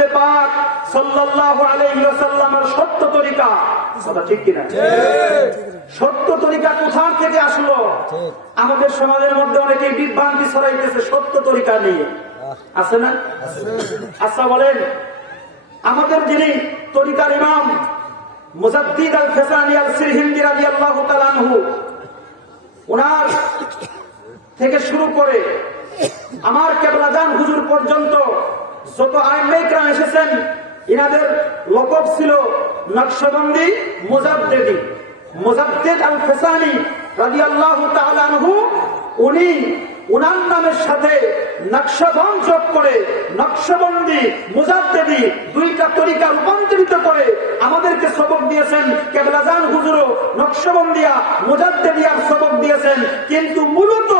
রাসূল পাক সাল্লাল্লাহু আলাইহি ওয়াসাল্লামের সত্য তরিকা। কথা ঠিক কিনা? সত্য তরিকা কোথা থেকে আসলো? আমাদের সমাজের মধ্যে অনেকে বিভ্রান্তি ছড়াইতেছে সত্য তরিকা নিয়ে, আছে না? আচ্ছা বলেন, আমাদের যিনি তরিকার ইমাম মুজাদ্দিদ আল ফেসানি আল সিরহিন্দি রাদিয়াল্লাহু তাআলা আনহু, ওনার থেকে শুরু করে আমার কেবলাজান হুজুর পর্যন্ত যত আইম্মায়ে কেরাম এসেছেন, ইনাদের লকব ছিল নকশবন্দি মুজাদ্দিদি। মুজাদ্দিদ আল ফেসানি রাদিয়াল্লাহু তাআলা আনহু, উনি উনার নামের সাথে নকশবন্দ যোগ করে নকশবন্দি মুজাদ্দিদি দুইটা তরিকা রূপান্তরিত করে আমাদেরকে সবক দিয়েছেন। কেবলাজান হুজুরও নকশবন্দিয়া মুজাদ্দিদিয়ার সবক দিয়েছেন, কিন্তু মূলত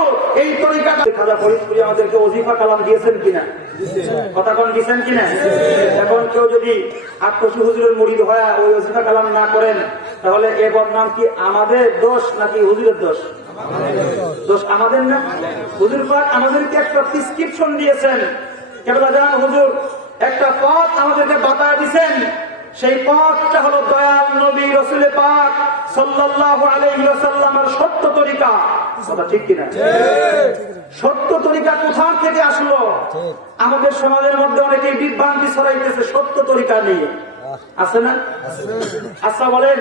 এই তরিকাটা খাজা ফরিদপুরি আমাদেরকে ওজিফা কালাম দিয়েছেন কিনা? কথা কোন দিয়েছেন কিনা? এখন কেউ যদি আক্রোশী হুজুরের মুরিদ হয় ওই ওজিফা কালাম না করেন, তাহলে এ বদনাম কি আমাদের দোষ নাকি হুজুরের দোষ? দোষ আমাদের না। হুজুর পাক আমাদেরকে একটা প্রেসক্রিপশন দিয়েছেন, কেবলাজান হুজুর একটা পথ আমাদেরকে বাতায় দিয়েছেন। সেই পথটা হলো দয়াল নবী রাসূল পাক সাল্লাল্লাহু আলাইহি ওয়াসাল্লামের সত্য তরিকা। কথা ঠিক কিনা? সত্য তরিকা কোথা থেকে আসলো? আমাদের সমাজের মধ্যে অনেকে বিভ্রান্তি ছড়াইতেছে সত্য তরিকা নিয়ে, আছে না? আচ্ছা বলেন,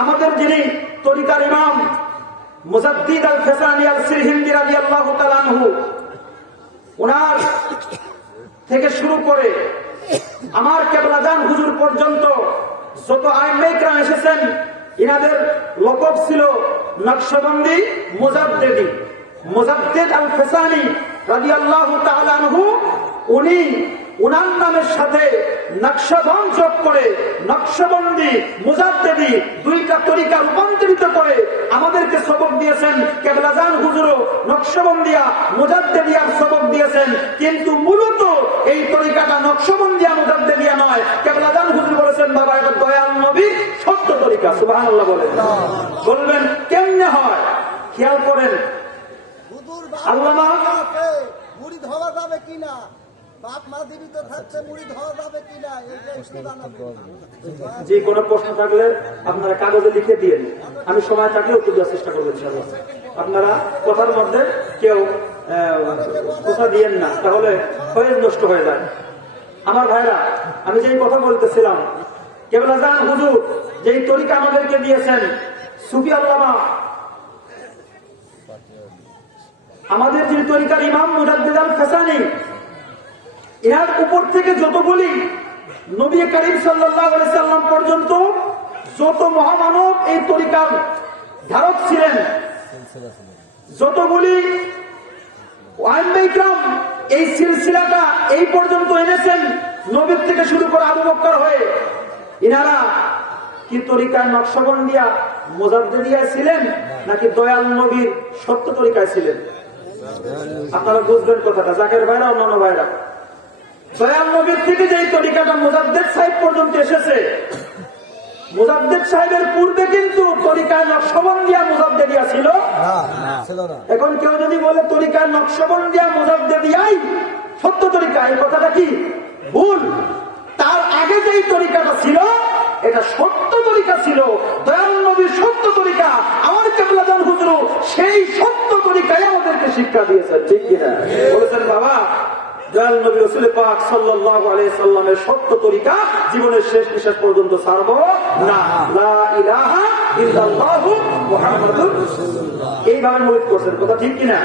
আমাদের যিনি তরিকার ইমাম মুজাদ্দিদ আল ফেসানি আল সিরহিন্দি রাদিয়াল্লাহু তাআলা আনহু, ওনার থেকে শুরু করে আমার কেবলাজান হুজুর পর্যন্ত যত আইম্মায়ে কেরাম এসেছেন, ইনাদের লকব ছিল নকশবন্দি মুজাদ্দিদি। মুজাদ্দিদ আল ফেসানি রাদিয়াল্লাহু তাআলা আনহু, উনি উনার নামের সাথে নকশবন্দ যোগ করে নকশবন্দি মুজাদ্দিদি দুইটা তরিকা রূপান্তরিত করে আমাদেরকে সবক দিয়েছেন। কেবলাজান হুজুরও নকশবন্দিয়া মুজাদ্দিদিয়ার সবক দিয়েছেন, কিন্তু মূলত এই তরিকাটা নকশবন্দিয়া মুজাদ্দিদিয়া নয়। কেবলাজান হুজুর বলেছেন, বাবা এটা দয়াল নবীর সত্য তরিকা। সুবহানাল্লাহ বলেন। বলবেন কেমনে হয়? খেয়াল করেন, আল্লামা মুরিদ হওয়া যাবে কিনা, বাপ মা জীবিত থাকতে মুরিদ হওয়া যাবে কিনা, যে কোনো প্রশ্ন থাকলে আপনারা কাগজে লিখে দিয়ে, আমি সময় থাকলে উত্তর দেওয়ার চেষ্টা করবো। আপনারা কথার মধ্যে কেউ কথা দিয়েন না, তাহলে ফয়েজ নষ্ট হয়ে যায়। আমার ভাইরা, আমি যেই কথা বলতেছিলাম, কেবলাজান হুজুর যেই তরিকা আমাদেরকে দিয়েছেন, সুফি আল্লামা আমাদের যিনি তরিকার ইমাম মুজাদ্দিদ আল ফেসানি, এর উপর থেকে যতগুলি নবী করিম সাল্লাল্লাহু আলাইহি সাল্লাম পর্যন্ত যত মহামানব এই তরিকার ধারক ছিলেন, যতগুলি আইম্মায়ে কেরাম এই সিলসিলাটা এই পর্যন্ত এনেছেন, নবীর থেকে শুরু করে আবু বকর হয়ে, ইনারা কি তরিকার নকশবন্দিয়া মুজাদ্দিদিয়া ছিলেন নাকি দয়াল নবীর সত্য তরিকায় ছিলেন? আপনারা বুঝবেন কথাটা, জাকের ভাইরা, অন্যান্য ভাইরা। দয়াল নবীর থেকে যে তরিকাটা মুজাদ্দিদ সাহেব পর্যন্ত এসেছে, মুজাদ্দিদ সাহেবের পূর্বে কিন্তু তরিকার নকশবন্দিয়া মুজাদ্দিদিয়া ছিল না। এখন কেউ যদি বলে তরিকার নকশবন্দিয়া মুজাদ্দিদিয়াই সত্য তরিকা, এই কথাটা কি ভুল? তার আগে যেই তরিকাটা ছিল এটা সত্য তরিকা ছিল, দয়াল নবীর সত্য তরিকা। আমার কেবলাজান হুজুর সেই সত্য তরিকায় আমাদেরকে শিক্ষা দিয়েছেন, ঠিক কিনা? বলেছেন, বাবা দয়াল নবী রাসূল পাক সাল্লাল্লাহু আলাইহি সাল্লামের সত্য তরিকা জীবনের শেষ নিঃশ্বাস পর্যন্ত ছাড়বো না। লা ইলাহা ইল্লাল্লাহু মুহাম্মাদুর রাসূলুল্লাহ, এইভাবে মুরিদ করছেন। কথা ঠিক কিনা?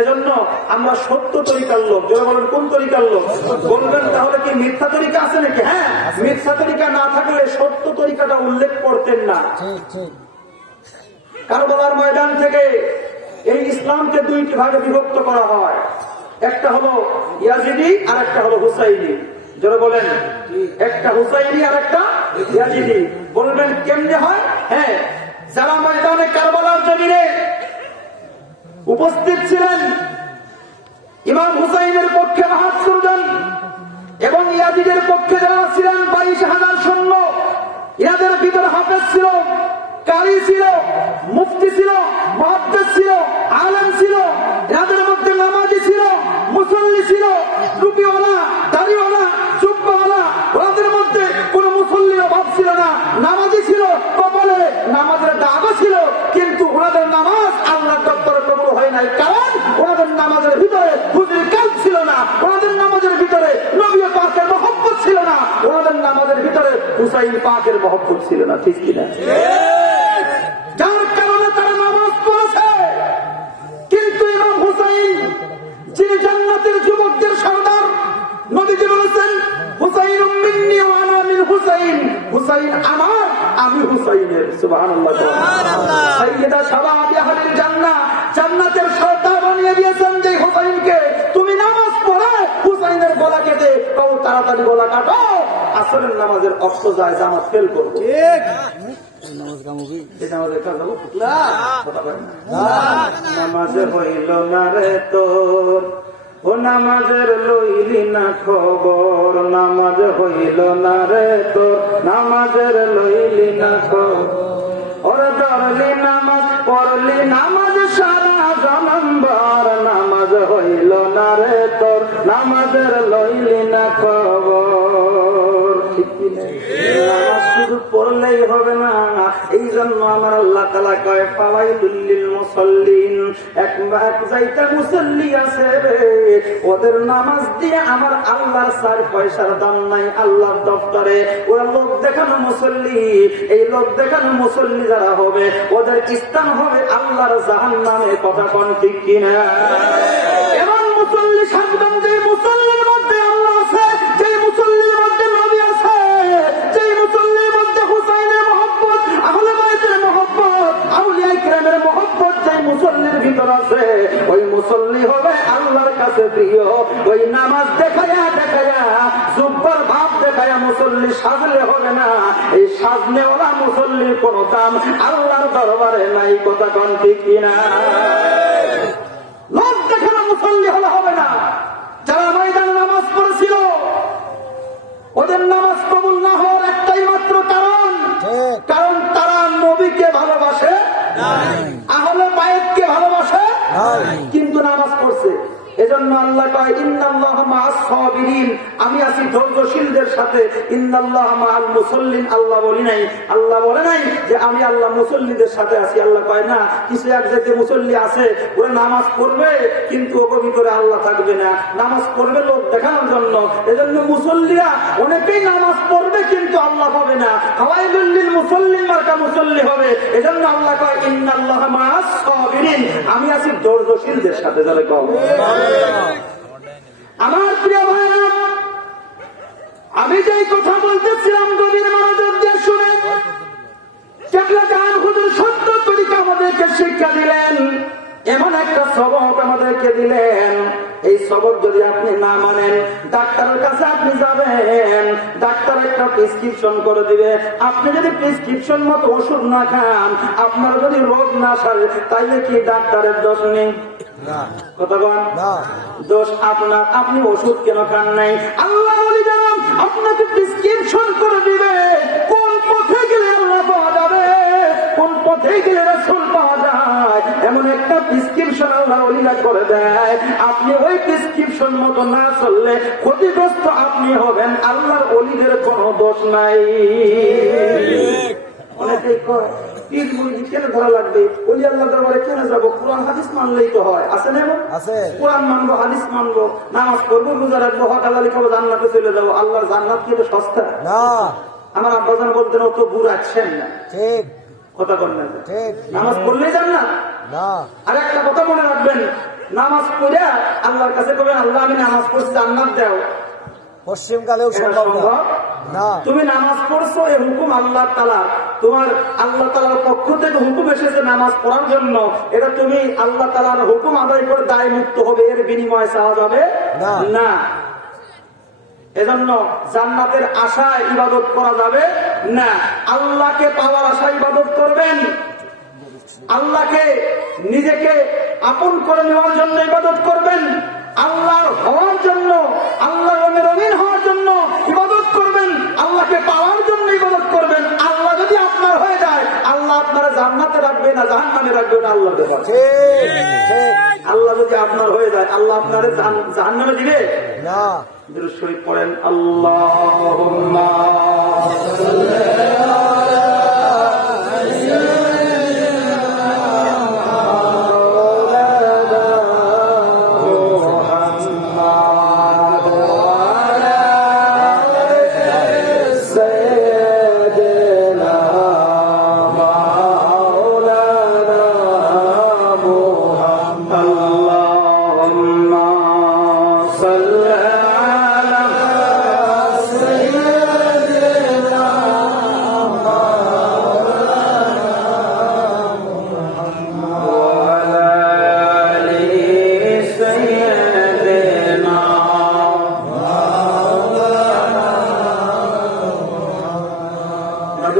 এজন্য আমরা সত্য তরিকার লোক। যারা বলেন কোন তরিকার লোক? বলবেন তাহলে কি মিথ্যা তরিকা আছে নাকি? হ্যাঁ, মিথ্যা তরিকা না থাকলে সত্য তরিকাটা উল্লেখ করতেন না। কারবালার ময়দান থেকে এই ইসলামকে দুইটি ভাগে বিভক্ত করা হয়, একটা হলো ইয়াজিদি আর একটা হলো হুসাইনি। যারা বলেন একটা হুসাইনি আর একটা ইয়াজিদি। বলবেন কেমনে হয়? হ্যাঁ, যারা ময়দানে কারবালার জমিনে উপস্থিত ছিলেন, ইমাম হুসাইনের পক্ষে বাহাত্তর জন এবং ইয়াজিদের পক্ষে যারা ছিলেন 22,000 সৈন্য, ইনাদের ভিতরে হাফেজ ছিল, কারি ছিল, মুফতি ছিল, মুহাদ্দিস ছিল, আলেম ছিল, এদের মধ্যে নামাজি ছিল, মুসল্লি ছিল, টুপিওয়ালা, দাড়িওয়ালা, হুসাইন পাকের মহব্বত ছিল না, ঠিক কিনা? যার কারণে তারা নামাজ পড়েছে। কিন্তু ইমাম হুসাইন যিনি জান্নাতের যুবকদের সর্দার, নবীজি বলেছেন হুসাইন মিন্নি ওয়া আনা মিন হুসাইন, হুসাইন আমার, আমি হুসাইনের। সুবহানাল্লাহ। সাইয়্যিদা শাবাবি আহলিল জান্নাহ, জান্নাতের সর্দার বানিয়ে দিয়েছেন যে হুসাইনকে। তুমি নামাজ পড়ে হুসাইনের গলা কেটে কও তাড়াতাড়ি গলা কাটো, আসরের নামাজের অক্ত যায়, জামাত ফেল করবো। ঠিক নামাজে হইল না রে তোর, ও নামাজের লইলি না খবর, নামাজ হইল না রে তোর, নামাজের লইলি না খবর। ওরে ধরলি নামাজ পড়লি নামাজ সারা জনম্বর, নামাজ হইল না রে তোর, নামাজের লইলি না খবর। ঠিক কি না? নামাজ শুধু পড়লেই হবে না, এই জন্য আমার আল্লাহ তাআলা কয় ফাওয়াইলুল লিল মুসাল্লিন, এক যাইতা মুসাল্লি আছে রে, ওদের নামাজ দিয়ে আমার আল্লাহর 4 পয়সার দাম নাই আল্লাহর দফতরে। ওরা লোক দেখানো মুসাল্লি, এই লোক দেখানো মুসাল্লি যারা হবে ওদের স্থান হবে আল্লাহর জাহান্নামে। কথা কোন ঠিক কিনা? এবং মুসাল্লি সাজবেন যে মুসাল্লির মধ্যে আল্লাহ আছে, যে মুসাল্লির মধ্যে নবী আছে, যে মুসাল্লির মধ্যে হুসাইনের মহব্বত, আহলে বাইতের মহব্বত, আউলিয়া কিরামের মহব্বত যে মুসাল্লির ভিতর আছে, ওই মুসাল্লি হবে আল্লাহর কাছে প্রিয়। ওই নামাজ দেখায়া দেখায়া জুব্বার ভাব দেখায়া মুসাল্লি সাজলে হবে না, এই সাজনেওয়ালা মুসাল্লির কোন দাম আল্লাহর দরবারে নাই। কথা কোন ঠিক কিনা? লোক দেখানো মুসাল্লি হলে হবে না। যারা ময়দানে নামাজ পড়েছিল ওদের নামাজ কবুল না হওয়ার একটাই মাত্র কারণ, কারণ তারা নবীকে ভালোবাসে, আহলে বাইতকে ভালোবাসে, কিন্তু নামাজ পড়ছে। এজন্য আল্লাহ কয় ইন্নাল্লাহা মা'আস সাবিরিন, আমি আছি ধৈর্যশীলদের সাথে। ইন্নাল্লাহা মা'আল মুসাল্লিন, আল্লাহ বলি নাই, আল্লাহ বলে নাই যে আমি আল্লাহ মুসল্লিদের সাথে আছি। আল্লাহ কয় না, কিছু এক জায়গায় মুসল্লি আছে ওরা নামাজ পড়বে কিন্তু ওর ভিতরে আল্লাহ থাকবে না, নামাজ পড়বে লোক দেখানোর জন্য। এজন্য মুসল্লিরা অনেকেই নামাজ পড়বে কিন্তু আল্লাহ পাবে না, ফাওয়াইলুল লিল মুসাল্লিন মার্কা মুসল্লি হবে। এজন্য আল্লাহ কয় ইন্নাল্লাহা মা'আস সাবিরিন, আমি আছি ধৈর্যশীলদের সাথে। যারা কও আমার প্রিয় ভাইরা, আমি যেই কথা বলতেছিলাম গভীর মনোযোগ দিয়ে শুনে, কেবলা জান হুজুর সত্য তরিকা আমাদেরকে শিক্ষা দিলেন, এমন একটা সবক আমাদেরকে দিলেন। এই সবক যদি আপনি না মানেন, ডাক্তারের কাছে আপনি যাবেন, ডাক্তার একটা প্রেসক্রিপশন করে দিবে, আপনি যদি প্রেসক্রিপশন মতো ওষুধ না খান, আপনার যদি রোগ না সারে, তাইলে কি ডাক্তারের দোষ নেই? কথা বল, দোষ আপনার। আপনি ওষুধ কেন খান নাই? আল্লাহ বলি জানান আপনাকে প্রেসক্রিপশন করে দিবে, কোন পথে গেলে আল্লাহ পাওয়া যাবে, কোন পথে গেলে রাসূল পাওয়া যায়, এমন একটা প্রেসক্রিপশন আল্লাহ ওলিরা করে দেয়। আপনি ওই প্রেসক্রিপশন মতো না চললে ক্ষতিগ্রস্ত আপনি হবেন, আল্লাহর ওলিদের কোনো দোষ নাই। অনেকেই কয় পীর মুরিদ কেন ধরা লাগবে, ওলি আল্লাহ দরবারে কেন যাবো, কোরআন হাদিস মানলেই তো হয়। আছে না? কোরআন মানবো, হাদিস মানবো, নামাজ পড়বো, রোজা রাখবো, হক হালালি খাবো, জান্নাতে চলে যাবো। আল্লাহর জান্নাত কি এটা সস্তা? আমার আব্বাজান বলতেন ও তো বুড় আছেন না। ঠিক কথা বললেন, নামাজ পড়লেই জান্নাত না। আর একটা কথা মনে রাখবেন, নামাজ পড়ে আল্লাহর কাছে বলবেন আল্লাহ আমি নামাজ পড়ছি জান্নাত দাও, পশ্চিমকালেও সম্ভব না। তুমি নামাজ পড়ছো, এই হুকুম আল্লাহ তাআলা, তোমার আল্লাহ তাআলার পক্ষ থেকে হুকুম এসেছে নামাজ পড়ার জন্য, এটা তুমি আল্লাহ তাআলার হুকুম আদায় করে দায় মুক্ত হবে, এর বিনিময়ে চাওয়া যাবে না। এজন্য জান্নাতের আশায় ইবাদত করা যাবে না। আল্লাহকে পাওয়ার আশায় ইবাদত করবেন, আল্লাহকে নিজেকে আপন করে নেওয়ার জন্য ইবাদত করবেন, আল্লাহর হওয়ার জন্য, আল্লাহর রঙিন হওয়ার জন্য ইবাদত করবেন, আল্লাহকে পাওয়ার জন্য ইবাদত করবেন। আল্লাহ যদি আপনার হয়ে যায়, আল্লাহ আপনারা জান্নাতে রাখবে না জাহান্নামে রাখবে না আল্লাহর ব্যাপার। আল্লাহ যদি আপনার হয়ে যায়, আল্লাহ আপনারে জাহান্নামে দিবে না। দুরূদ শরীফ পড়েন, আল্লাহুম্মা say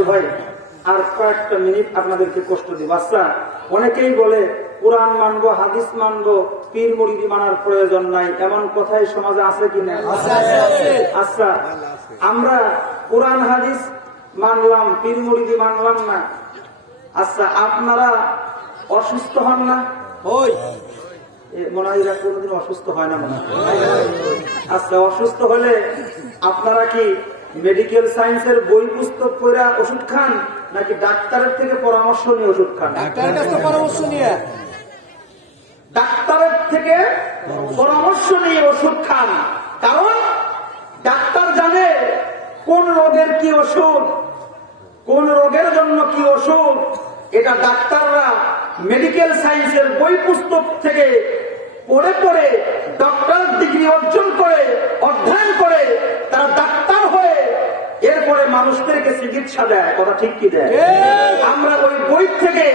ভাই আর কয়েকটা মিনিট আপনাদেরকে কষ্ট দিব। আচ্ছা, অনেকেই বলে কোরআন মানবো, হাদিস মানবো, পীর মুরিদি মানার প্রয়োজন নাই, এমন কথাই সমাজে আছে কিনা? আচ্ছা, আমরা কোরআন হাদিস মানলাম, পীর মুরিদি মানলাম না, আচ্ছা আপনারা অসুস্থ হন না? মনে হয় এরা কোনোদিন অসুস্থ হয় না মনে হয়। আচ্ছা, অসুস্থ হলে আপনারা কি মেডিকেল সায়েন্সের বই পুস্তক পড়ে ওষুধ খান, নাকি ডাক্তারের থেকে পরামর্শ নিয়ে ওষুধ খান? ডাক্তারের থেকে পরামর্শ নিয়ে ওষুধ খান। কারণ ডাক্তার জানে কোন রোগের কি ওষুধ, কোন রোগের জন্য কি ওষুধ। এটা ডাক্তাররা মেডিকেল সায়েন্সের বই পুস্তক থেকে পড়ে পড়ে ডক্টর ডিগ্রি অর্জন করে, অধ্যয়ন করে, তারা ডাক্তার হয়ে এরপরে মানুষদেরকে চিকিৎসা দেয়। কথা ঠিক কি দেয়? আমরা ওই বই থেকে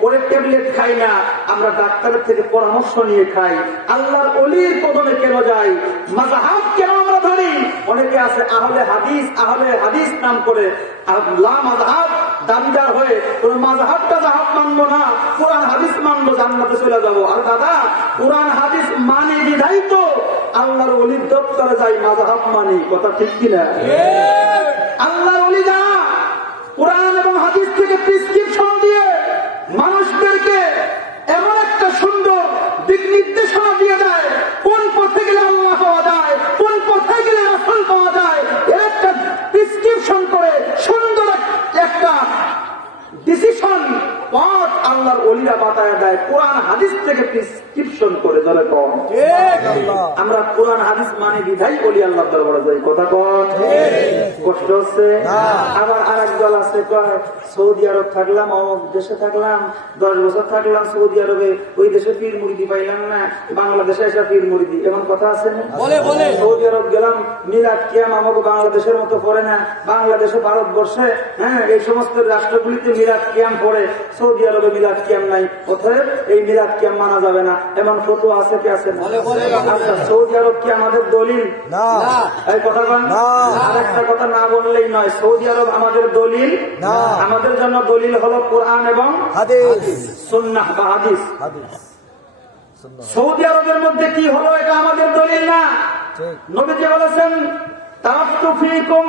পরে ট্যাবলেট খাই না, আমরা ডাক্তারের থেকে পরামর্শ নিয়ে খাই। আল্লাহর ওলির কদমে কেন যাই? মাযহাব কেন আমরা ধরি? অনেকে আছে আহলে হাদিস নাম করে লা মাযহাব দাবিদার হয়ে কোন মাযহাবটা মানবো না, কোরআন হাদিস মানবো, জান্নাতে চলে যাবো। আর দাদা, কোরআন হাদিস মানে বিধাই তো আল্লাহর ওলির দপ্তরে যাই, মাযহাব মানি। কথা ঠিক কিনা? আল্লাহর ওলি যা কোরআন এবং হাদিস থেকে প্রেসক্রিপশন দিয়ে মানুষদেরকে এমন একটা সুন্দর দিক নির্দেশনা দিয়ে দেয়, কোন পথে গেলে আল্লাহ পাওয়া যায়, কোন পথে গেলে রাসূল পাওয়া যায়, এর একটা প্রেসক্রিপশন করে সুন্দর একটা ডিসিশন পথ আল্লাহর ওলিরা বাতায় দেয় কোরআন হাদিস থেকে প্রেসক্রিপশন করে। ধরে কম আমরা কোরআন হাদিস মানে বিধাই ওলি আল্লাহর দরবারে যাই। কথা কম কষ্ট হচ্ছে। আবার আরেক দল আছে, সৌদি আরব থাকলাম, অমুক দেশে থাকলাম, 10 বছর থাকলাম সৌদি আরবে, ওই দেশে পীর মুরিদি পাইলাম না, বাংলাদেশে এসে পীর মুরিদি। এমন কথা আছে না? সৌদি আরব গেলাম, মিলাদ কিয়াম আমাকে বাংলাদেশের মতো পড়ে না, বাংলাদেশে ভারতবর্ষে এই সমস্ত রাষ্ট্রগুলিতে মিলাদ কিয়াম পড়ে, সৌদি আরবে মিলাদ কিয়াম নাই, অতএব এই মিলাদ কিয়াম মানা যাবে না, এমন ফতোয়া আছে কি আছে না? আচ্ছা, সৌদি আরব কি আমাদের দলিল? এই কথা বলেন। আরেকটা কথা না বললেই নয়, সৌদি আরব আমাদের দলিল? আমাদের জন্য দলিল হলো কোরআন এবং সুন্নাহ বা হাদিস। সৌদি আরবের মধ্যে কি হলো এটা আমাদের দলিল না। নবীজি বলেছেন, তারাকতু ফীকুম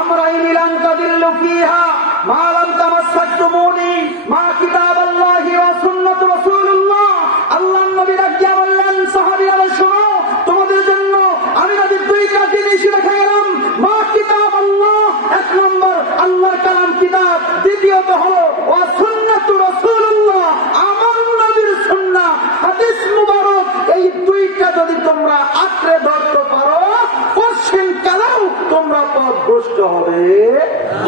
আমরাইন লান তাদিল্লু ফীহা মা লাম তামাসসাকুমুনি মা কিতাবাল্লাহি ওয়া সুন্নাতু রাসূলুল্লাহ। আল্লাহর নবী রাখিয়া বললেন, সাহাবীরা শোনো, তোমাদের জন্য আমি নবী দুইটা জিনিস রেখে গেলাম। মা কিতাবাল্লাহ, এক নম্বর আল্লাহর কালাম কিতাব, দ্বিতীয়ত হলো ওয়া সুন্নাতু রাসূলুল্লাহ, আমার নবীর সুন্নাহ হাদিস মুবারক। এই দুইটা যদি তোমরা আঁকড়ে ধরতে পারো, পশ্চিম কালেও তোমরা পথভ্রষ্ট হবে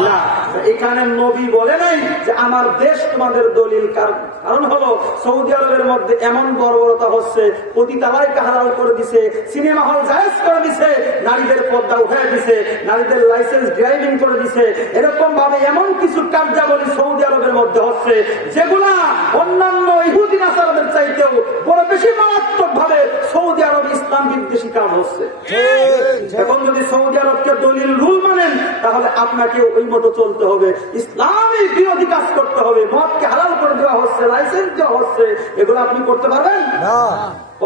না। এখানে নবী বলে নাই যে আমার দেশ তোমাদের দলিল। কারণ হলো সৌদি আরবের মধ্যে এমন বর্বরতা হচ্ছে, পতিতালয় হালাল করে দিছে, সিনেমা হল জায়েজ করে দিছে, নারীদের পর্দা উঠে দিছে, নারীদের লাইসেন্স ড্রাইভিং করে দিছে। এরকম ভাবে এমন কিছু কার্যাবলী সৌদি আরবের মধ্যে হচ্ছে যেগুলা অন্যান্য ইহুদি নাসারাদের চাইতেও বড় বেশি মারাত্মক ভাবে সৌদি আরব ইসলাম বিদ্বেষী কাজ হচ্ছে। এখন যদি সৌদি আরবকে দলিল রুল মানেন, তাহলে আপনাকে ওই মতো চলতে হবে, ইসলামী বিরোধী কাজ করতে হবে। মদকে হালাল করে দেওয়া হচ্ছে, লাইসেন্স দেওয়া হচ্ছে, এগুলো আপনি করতে পারবেন না।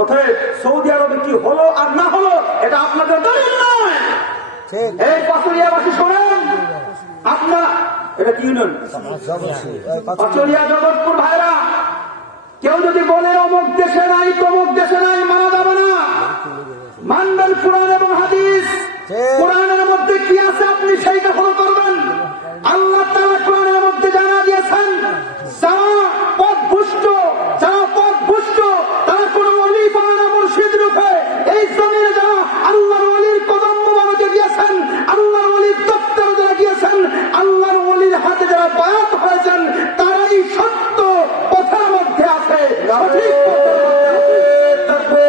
অতএব সৌদি আরবে কি হলো আর না হলো এটা আপনাদের দলিল নয়। এই পাচুরিয়াবাসী শোনেন, আপনারা এটা কি ইউনিয়ন? পাচুরিয়া জগৎপুর ভাইরা, কেউ যদি বলে অমুক দেশে নাই তমুক দেশে নাই, মানা যাবে না। মানবেন কোরআন এবং হাদিস। কোরআনের মধ্যে কি আছে আপনি সেইটা ফলো করবেন। আল্লাহ তাআলা কোরআনের মধ্যে জানা দিয়েছেন, যারা পথভ্রষ্ট তারা কোন ওলি পায় না, মুর্শিদ রূপে এই জমিনে যারা আল্লাহর ওলির কদম মোবারকে গিয়েছেন, আল্লাহর ওলির দপ্তরে যারা গিয়েছেন, আল্লাহর ওলির হাতে যারা বায়াত হয়েছেন, তারাই সত্য পথের মধ্যে আছে, সঠিক পথের মধ্যে আছে।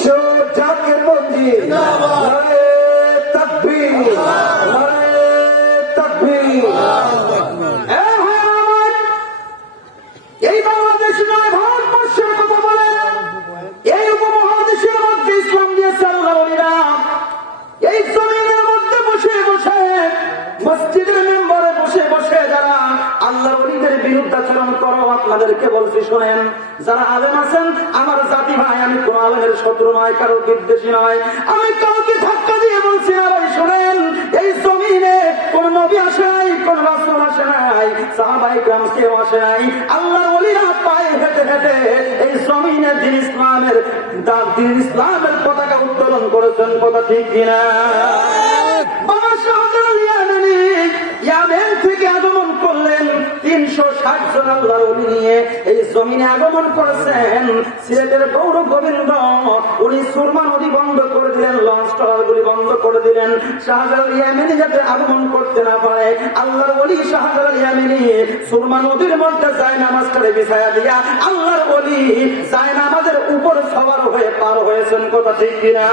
বিশ্ব জাতির মন্দির নারে তাকবীর, নারে তাকবীর। এই বাংলাদেশ নয় ভারতবর্ষের কথা বলে এই উপমহাদেশের মধ্যে ইসলাম দিয়েছে আল্লাহর ওলিরা। এই জমিনের মধ্যে বসে বসে মসজিদের মেম্বারে বসে বসে যারা আল্লাহর ওলিদের বিরুদ্ধাচরণ করো, আপনাদেরকে বলছি শোনেন, যারা আলেম আছেন আমার জাতি ভাই, আমি কোন আলেমের শত্রু নয়, কারো বিদ্বেষী নয়, আমি কাউকে ধাক্কা দিয়ে বলছি না ভাই। শোনেন, এই জমিনে কোন নবী আসে নাই, কোন রাসূল আসে নাই, সাহাবায়ে কেরাম কেউ আসে নাই, আল্লাহর ওলিরা পায়ে হেঁটে হেঁটে এই জমিনে দ্বীন ইসলামের পতাকা উত্তোলন করেছেন। কথা ঠিক কিনা? বাবা শাহজালাল ইয়ামেন থেকে আগমন করলেন, 360 জন আল্লাহর ওলি নিয়ে এই জমিনে আগমন করেছেন। সিলেটের গৌর গোবিন্দ উনি সুরমা নদী বন্ধ করে দিলেন, লঞ্চ ট্রলারগুলি বন্ধ করে দিলেন, শাহজালাল ইয়ামেনি যাতে আগমন করতে না পারে। আল্লাহর ওলি শাহজালাল ইয়ামেনি সুরমা নদীর মধ্যে যায় নামাজটারে বিছায়া দিয়া আল্লাহর ওলি যায় নামাজের উপর সবার হয়ে পার হয়েছেন। কথা ঠিক কিনা?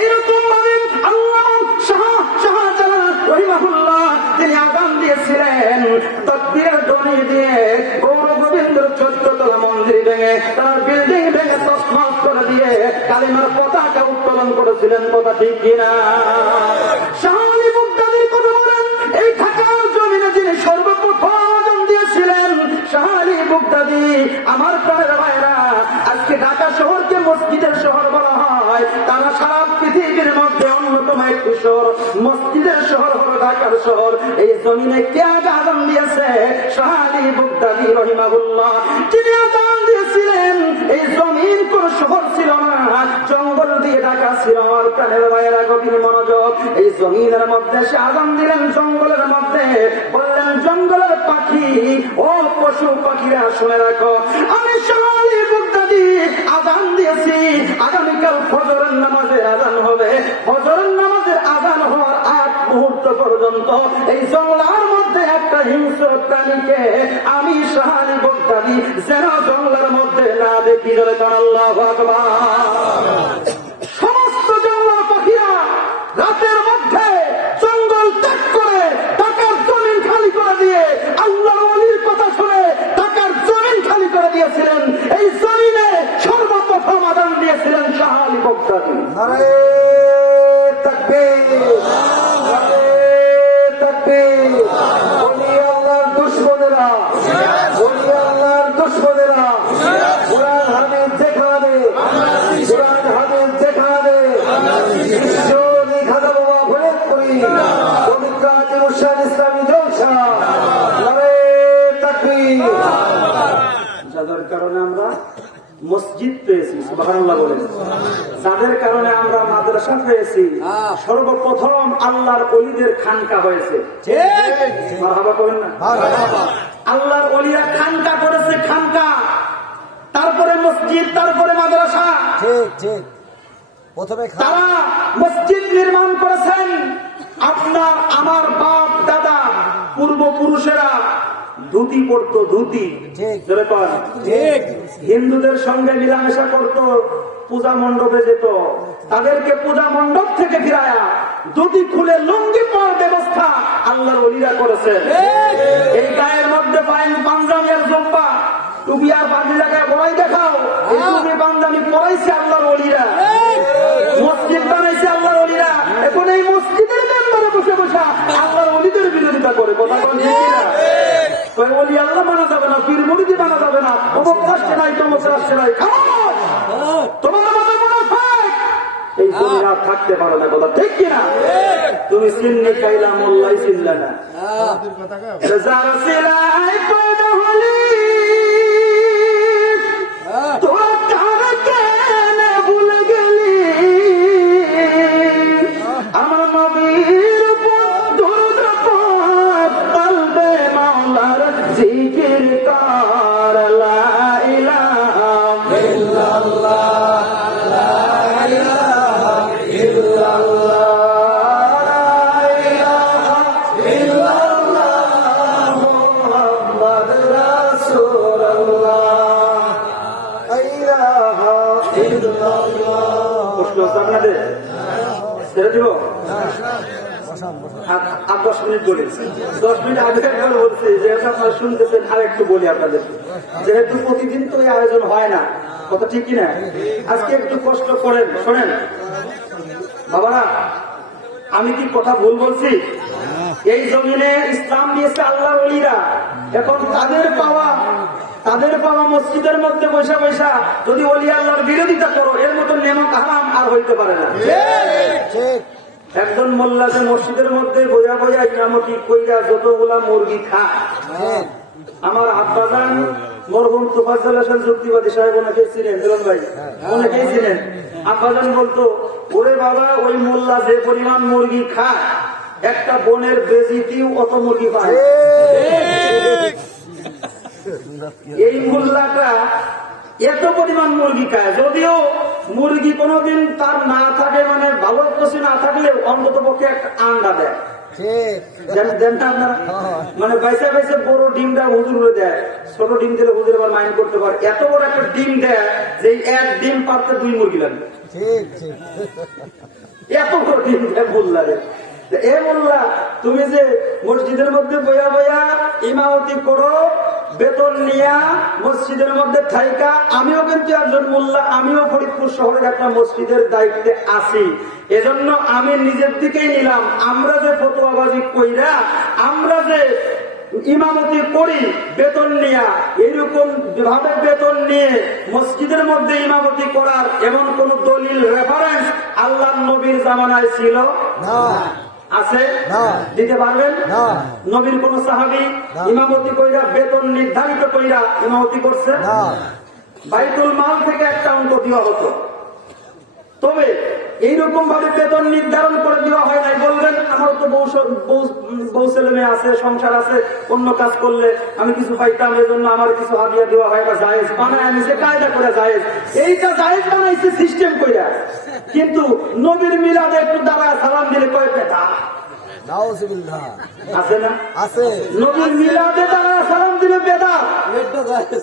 এইরকম ভাবে আল্লাহ শাহজালাল রহিমাহুল্লাহ তিনি আগাম দিয়েছিলেন, তাকবীরের ধ্বনি দিয়ে গৌর গোবিন্দর 14 তলা মন্দির ভেঙে, তার বিল্ডিং ভেঙে তছনছ করে দিয়ে কালিমার পতাকা উত্তোলন করেছিলেন। কথা ঠিক কিনা? শাহ আলী মুগদাদির কথা বলেন, এই ঢাকার জমিনে যিনি সর্বপ্রথম আযান দিয়েছিলেন শাহ আলী মুগদাদি। আমার প্রাণের ভাইরা, আজকে ঢাকা শহরকে মসজিদের শহর বলা হয়, তারা সারা পৃথিবীর মধ্যে অন্যতম একটি শহর, মসজিদের শহর হলো ঢাকার শহর। এই জমিনে কে আগে আযান দিয়েছে? শাহ আলী মুগদাদি রহিমাহুল্লাহ। তিনি আযান দিয়েছিলেন, এই জমিন কোন শহর ছিল না, জঙ্গল দিয়ে ঢাকা ছিল। আমার প্রাণের ভাইয়েরা গভীর মনোযোগ, এই জমিনের মধ্যে সে আযান দিলেন, জঙ্গলের মধ্যে বললেন, জঙ্গলের পাখি ও পশু পাখিরা শুনে রাখো, আমি শাহ আলী মুগদাদি আযান দিয়েছি, আগামীকাল ফজরের নামাজের আযান হবে। ফজরের নামাজের আযান হওয়ার আগ মুহূর্ত পর্যন্ত এই জঙ্গলার মধ্যে একটা হিংস্র প্রাণীকে আমি শাহ আলী মুগদাদি যেন জঙ্গলের মধ্যে না দেখি। বলে আল্লাহু আকবার। সমস্ত জঙ্গল পাখিরা রাতের মধ্যে জঙ্গল ত্যাগ করে ঢাকার জমিন খালি করে দিয়ে আল্লাহর ওলির কথা শুনে ঢাকার জমিন খালি করে দিয়েছিলেন। এই জমিনে সর্বপ্রথম আযান দিয়েছিলেন শাহ আলী মুগদাদি। নারে তাকবীর, নারে তাকবীর। ওলি আল্লাহর দুশমনেরা, ওলি আল্লাহর দুশমনেরা কুরআন হাদিস যেখানে, কুরআন হাদিস যেখানে বিশ্ব লিখা বাবা ফরিদপুরি পবিত্র আজিমুশান ইসলামী জলসা। নারে তাকবীর। যাদের কারণে আমরা মসজিদ পেয়েছি, সুবহানাল্লাহ বলেন, যাদের কারণে আমরা মাদ্রাসা পেয়েছি, সর্বপ্রথম আল্লাহর ওলিদের খানকা হয়েছে। মারহাবা করেন না? আল্লাহর ওলিরা খানকা করেছে, খানকা, তারপরে মসজিদ, তারপরে মাদ্রাসা। ঠিক ঠিক, প্রথমে তারা মসজিদ নির্মাণ করেছেন। আপনার আমার বাপ দাদা পূর্বপুরুষেরা ধুতি পড়তো, ধুতি। ঠিক। হিন্দুদের সঙ্গে মিলামেশা করত, পূজা মণ্ডপে যেত, তাদেরকে পূজা মণ্ডপ থেকে ফিরায়া ধুতি খুলে লুঙ্গি পরার ব্যবস্থা আল্লাহর ওলিরা করেছে। এই গায়ের মধ্যে পাঞ্জাবি আর জুব্বা, টুপি আর বাঁধি জায়গায় বড়াই দেখাও, এই টুপি পাঞ্জাবি পরাইছে আল্লাহর ওলিরা। মসজিদ বানাইছে আল্লাহর ওলিরা। এখন এই মসজিদের মেম্বারে বসে বসে আল্লাহর ওলিদের বিরোধিতা করে। কথা বলেন ঠিক কিনা? ওলি আল্লাহ মানা যাবে না, পীর মুরিদি মানা যাবে না, অমুক রাষ্ট্রে নাই, তমুক রাষ্ট্রে নাই। তোমার মতো মুনাফিক এই জমিনে আর থাকতে পারো না। কথা ঠিক কিনা? তুমি চিন্নি খাইলা, মোল্লাই চিনলে না। যারা সিলাই পয়দা হলি তোরা কারা কেন ভুলে গেলি? আমার নবীর উপর দরুদ পড়, কলবে মাওলার জিকির কর, লা ইলাহা ইল্লাল্লাহ, লা ইলাহা ইল্লাল্লাহ, লা ইলাহা ইল্লাল্লাহ, মুহাম্মাদুর রাসূলুল্লাহ। প্রশ্ন হচ্ছে আপনাদের ছেড়ে দিব আর 10 মিনিট বলি, 10 মিনিট আগে একবার বলছি, যেহেতু আপনারা শুনতেছেন আর একটু বলি আপনাদের, যেহেতু প্রতিদিন তো এই আয়োজন হয় না, কথা ঠিক কিনা? আজকে একটু কষ্ট করেন, শোনেন বাবারা, আমি কি কথা ভুল বলছি? এই জমিনে ইসলাম দিয়েছে আল্লাহর ওলিরা, এখন তাদের পাওয়া মসজিদের মধ্যে বৈশা বৈশা যদি ওলি আল্লাহর বিরোধিতা করো, এর মতো নেমক হারাম আর হইতে পারে না। একজন মোল্লা যে মসজিদের মধ্যে বইয়া বইয়া ইমামতি কইরা যতগুলা মুরগি খায়, আমার আব্বাজান মরহুম তোফাজ্জল হাসান যুক্তিবাদী সাহেব ওনাকে ছিলেন, দুলাল ভাই ওনাকেই ছিলেন, আব্বাজান বলতো, ওরে বাবা ওই মোল্লা যে পরিমাণ মুরগি খায়, একটা বনের বেজিতেও অত মুরগি পায়। এই মোল্লাটা এত পরিমাণ মুরগি খায়, যদিও মুরগি কোনোদিন তার না থাকে, মানে ভালো কিছু না থাকলে অন্তত পক্ষে একটা আন্ডা দেয়, মানে বাইসা বাইসা বড় ডিমটা হুজুর দেয়, ছোট ডিম দিলে হুজুর আবার মাইন্ড করতে পারে, এত বড় একটা ডিম দেয় যে এক ডিম পারতে 2 মুরগি লাগবে, এত বড় ডিম দেয় মোল্লারে। এ মোল্লা, তুমি যে মসজিদের মধ্যে বইয়া বইয়া ইমামতি করো, বেতন নিয়া মসজিদের মধ্যে থাইকা, আমিও কিন্তু একজন মোল্লা, আমিও ফরিদপুর শহরের একটা মসজিদের দায়িত্বে আছি, এজন্য আমি নিজের দিকেই নিলাম, আমরা যে ফতোয়াবাজি কইরা, আমরা যে ইমামতি করি বেতন নিয়া, এইরকম ভাবে বেতন নিয়ে মসজিদের মধ্যে ইমামতি করার এমন কোন দলিল রেফারেন্স আল্লাহর নবীর জামানায় ছিল না? আছে? দিতে পারবেন? নবীর কোন সাহাবী ইমামতি কইরা বেতন নির্ধারিত কইরা ইমামতি করছে? বাইতুল মাল থেকে একটা অঙ্ক দেওয়া হতো, তবে এইরকম ভাবে বেতন নির্ধারণ করে দেওয়া হয় নাই। বলবেন আমার তো বউ ছেলে মেয়ে আছে, সংসার আছে, অন্য কাজ করলে আমি কিছু পাইতাম, এজন্য আমার কিছু হাদিয়া দেওয়া হয়, বা জায়েজ বানায় আনিছে কায়দা করে জায়েজ, এইটা জায়েজ বানাইছে সিস্টেম কইরা, কিন্তু নবীর মিলাদে একটু দাঁড়া সালাম দিলে কয় পেতা আছে না? আছে। নবীর মিলাদে দাঁড়া সালাম দিলে বেদাত,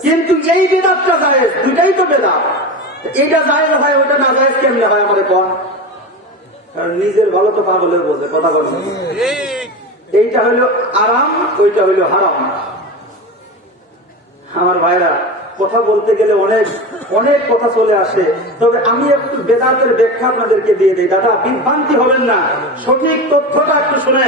কিন্তু এই বেদাতটা জায়েজ, দুইটাই তো বেদাত। এটা জায়েজ হয়, ওটা না জায়েজ কেমনে হয় আমাদের কোন? কারণ নিজের ভালো তো পাগলের বোঝে, কথা বলছে, এইটা হইলো আরাম, ওইটা হইলো হারাম। আমার ভাইরা, কথা বলতে গেলে অনেক অনেক কথা চলে আসে, তবে আমি একটু বেদাতের ব্যাখ্যা আপনাদেরকে দিয়ে দিই। দাদা বিভ্রান্তি হবেন না, সঠিক তথ্যটা একটু শুনে